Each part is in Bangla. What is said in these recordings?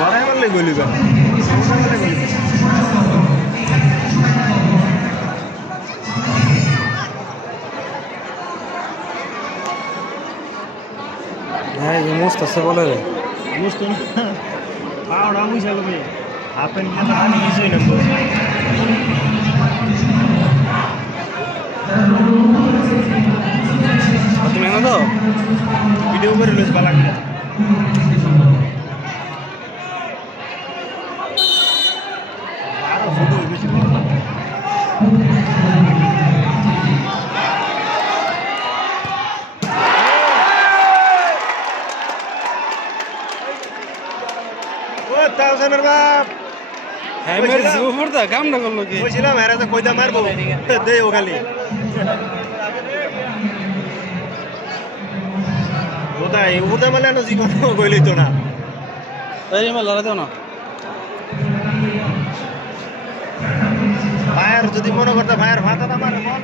লড়াই মারলে গলি কেন হ্যাঁ এই মস্ত আছে বলে রে বুঝতো না পাওড়া মুইছে লবে হাফ প্যান্ট নিয়ে তো পানি কিছুই না তো তুমি এনে তো ভিডিও করে লইছ বালা করে আরো ভিডিও বেশি বড় ও তাওসানের বাপ হ্যাঁ মেরে উপর দা কাম না করলো কি কইছিলাম এরা তো কইতা মারবো দেই ও খালি কোথায় উড়দা মালে না জীবন কইলেই তো না এই মে লড়া দাও না ফায়ার যদি মনে করতে ফায়ার ফাটাটা মারে বল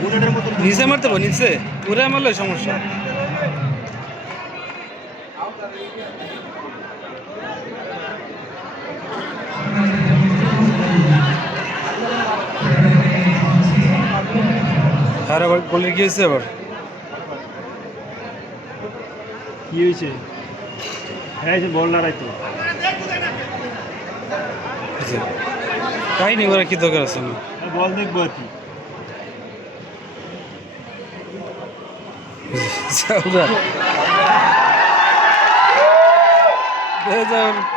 বুলেটের মতো নিচে মারতে হবে নিচে পুরে মারলে সমস্যা আর আবার গোলের কি হয়েছে আবার কি হয়েছে হ্যাঁ যে বল লড়াই তো কাহিনি করে কি দরকার আছে না বল দেখবো আর কি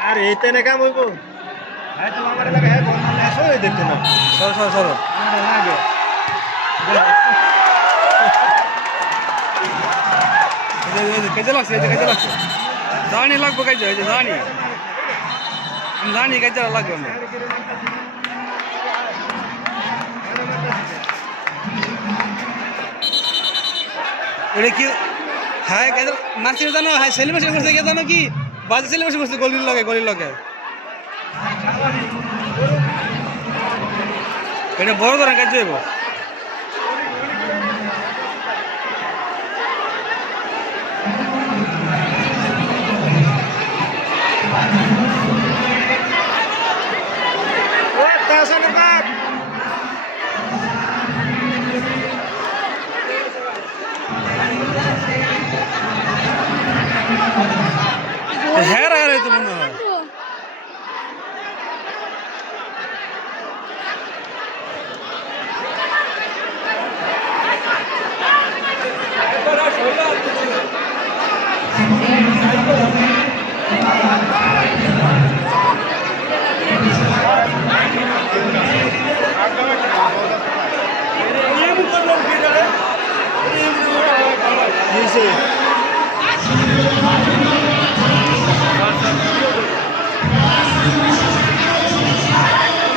আর এইতে না কাম হইব হ্যাঁ তো আমার এলাকা হ্যাঁ বল মারলে আসলে দেখতো না সরো সরো সরো লাগে কাজে লাগছে কাজে লাগছে জানি লাগবো কাজে এই যে জানি আমি জানি কাজে লাগবে না এটা কি হ্যাঁ কাজে মাসি জানো হ্যাঁ সেলিব্রেশন করছে কে জানো কি বাজে সেলিব্রেশন করছে গলির লগে এটা বড় ধরনের কাজ হইব ও তাওসানের বাপ হ্যাঁ রে তো মনে হয়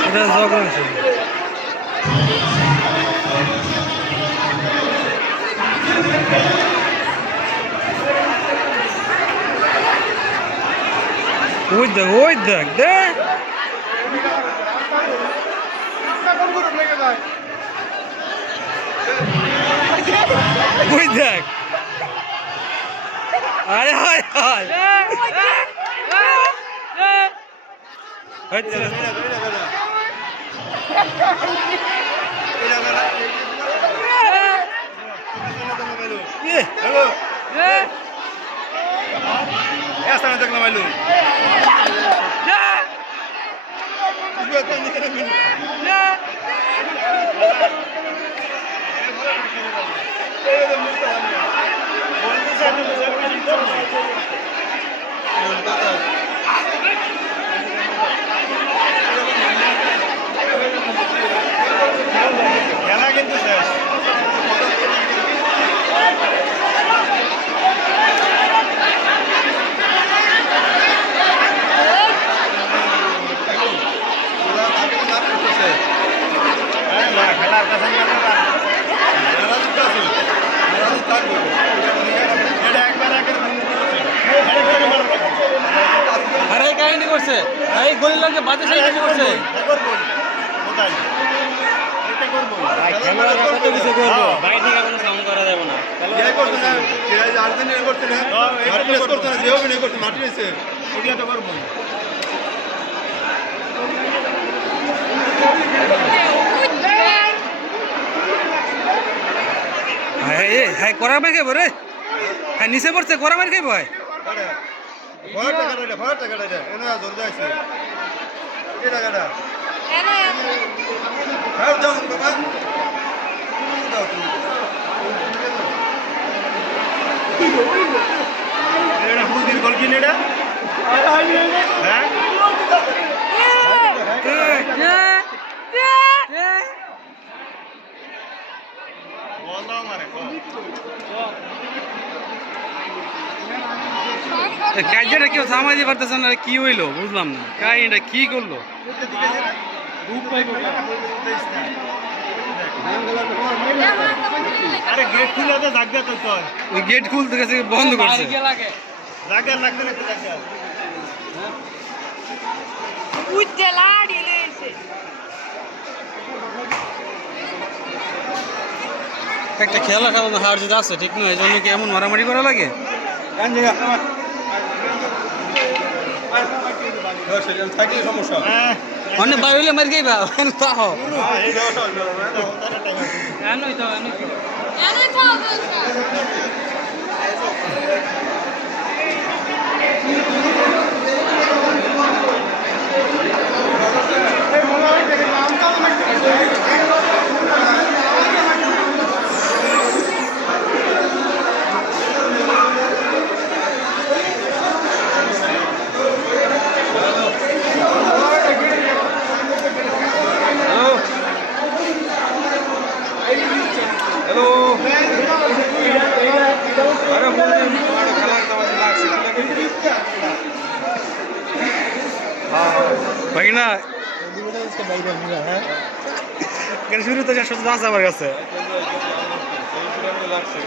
এটা ঝগড়া হয়েছে ওই দেখ দেখ ওই দেখ আরে হায় হায় হচ্ছে Essa não tem que mais longe. Ela é quem tu আরে কাহিনী করছে এই গলির লাগে বাজে সেই কাহিনী করছে ক্যামেরা কত কিছু করবো বাইরে থেকে কোনো সাউন্ড করা যাবে না ইয়ে করছে না আর্জেন্টিনা করছে না মার্টিনেস করছে না যে অভিনয় করছে মার্টিনেসে ওইটা তো করবো হ্যাঁ হ্যাঁ করা মার খাইব রে হ্যাঁ নিচে পড়ছে করা মার খাইব হয় ভয় টাকাটা এটা এনে জোর যাইছে এই টাকাটা হ্যাঁ দাও বাবা দাও তুমি এটা ফুল দিন গোল কিনে এটা হ্যাঁ বল দাও মারে কাজটা কেউ সামাজি পারতেছে না কি হইলো বুঝলাম না কাই এটা কি করলো আরে গেট খুলে তো জাগবে তো তোর ওই গেট খুলতে গেছে বন্ধ করছে জাগা লাগবে না জাগা উজ্জ্বলাড়ি লেছে একটা খেলা খেলা হার জিত আছে ঠিক নয় এই জন্য কি এমন মারামারি করা লাগে সমস্যা অনেক বাইরে মারি গাইবা তাহ এনে তো হ্যালো আরে বলুন খেলার দাওয়াতে লাগছে ভাই না কেন শুরু তো 400 আছে আমার কাছে লাগছে